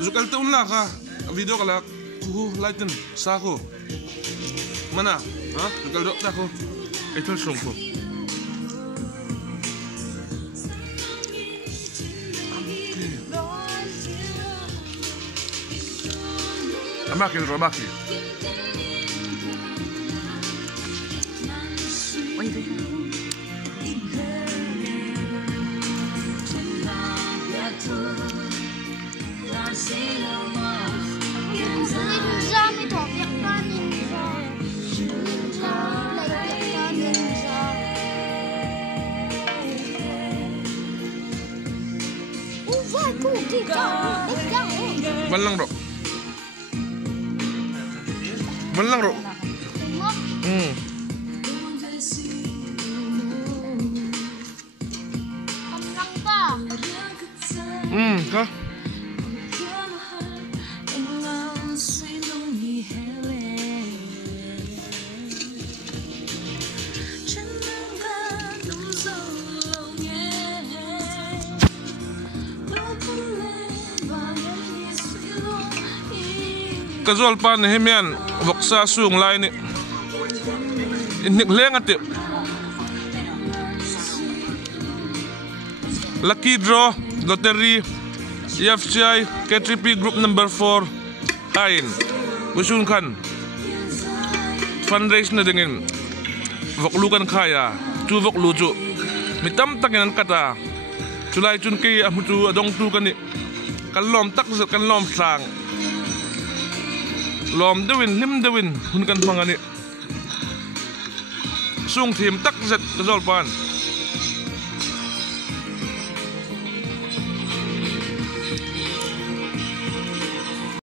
Zukal taon lah ka. Video ka lang. Lighten. Sako. Mana? Ha? Zukal dok tako. Ito sungko. Amaki, Rabaki. Malang bro. Malang bro. Kah? Kazol pa ni himian waksa sung lai ni inik lengat yuk lucky draw lottery EFCI K3P group number 4 kain usun kan fundraise na dengan waklukan kaya tu waklu cu mitam takinan kata culai cun kei amutu adong tu kan ni kalom tak zat kan lom sang lom dewin lim dewin hun kan pangani sung tim tak zat kazol pan